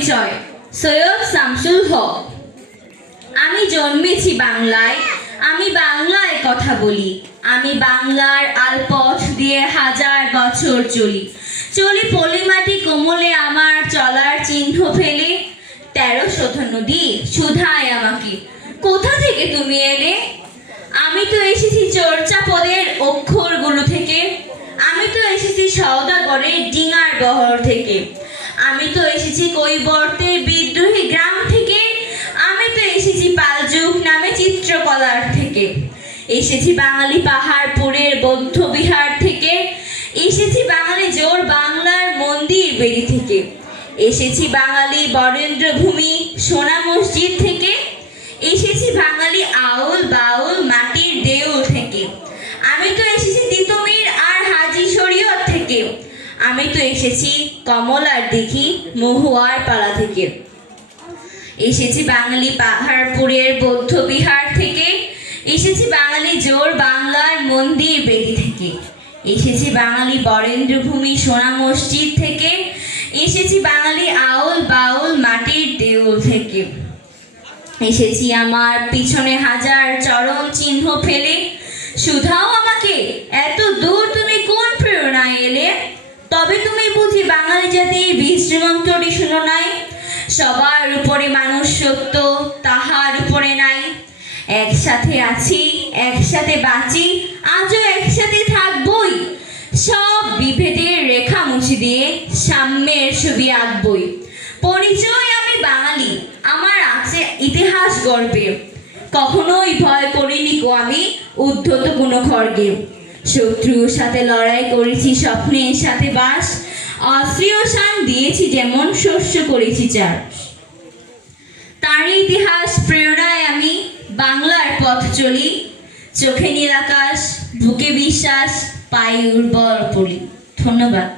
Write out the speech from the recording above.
পরিচয়। সৈয়দ শামসুল হক। আমি জন্মেছি বাংলায়। আমি বাংলায় কথা বলি। আমি বাংলার আলপথ দিয়ে হাজার বছর চলি। চলি পলিমাটি কোমলে আমার চলার চিহ্ন ফেলে। তেরো শোধ নদী সুধায় আমাকে। কোথা থেকে তুমি এলে? আমি তো এসেছি চর্চা পদের অক্ষরগুলো থেকে। আমি তো এসেছি সওদাগরের ডিঙার বহর থেকে। আমি তো এসেছি কৈবর্তের বিদ্রোহী গ্রাম থেকে। আমি তো এসেছি পালযুগ নামে চিত্রকলার থেকে। এসেছি বাঙালি পাহাড়পুরের বৌদ্ধ বিহার থেকে। এসেছি বাঙালি জোর বাংলার মন্দির বেরি থেকে। এসেছি বাঙালি বরেন্দ্র ভূমি সোনা মসজিদ থেকে। এসেছি বাঙালি আমি তো এসেছি কমলার দিঘি মহুয়ার পাড়া থেকে। এসেছি বাঙালি পাহাড়পুরের বৌদ্ধ বিহার থেকে। এসেছি বাঙালি জোর বাংলার মন্দির বেদি থেকে। এসেছি বাঙালি বরেন্দ্রভূমি সোনা মসজিদ থেকে। এসেছি বাঙালি আউল বাউল মাটির দেউল থেকে। এসেছি আমার পিছনে হাজার চরম চিহ্ন ফেলে। শুধাও আমাকে দূর তুমি কোন প্রেরণায় এলে তবে তুমি জাতির বিশ্রীমন্ত্রটি শুনো নাই। সবার উপরে মানুষ সত্য, তাহার উপরে নাই। একসাথে আছি, একসাথে বাঁচি, আজও একসাথে থাকবই। সব বিভেদের রেখা মুছে দিয়ে সাম্যের ছবি আঁকবই। পরিচয় আমি বাঙালি, আমার আছে ইতিহাস গর্বে। কখনোই ভয় করিনি কো আমি উদ্ধত কোনো শত্রুর সাথে লড়াই করেছি, স্বপ্নের সাথে বাস অস্ত্রীয় শান দিয়েছি যেমন শস্য করেছি চাষ তার ইতিহাস প্রেরণায় আমি বাংলার পথ চলি, চোখে নীল আকাশ, বুকে বিশ্বাস, পায়ে উর্বর পড়ি ধন্যবাদ।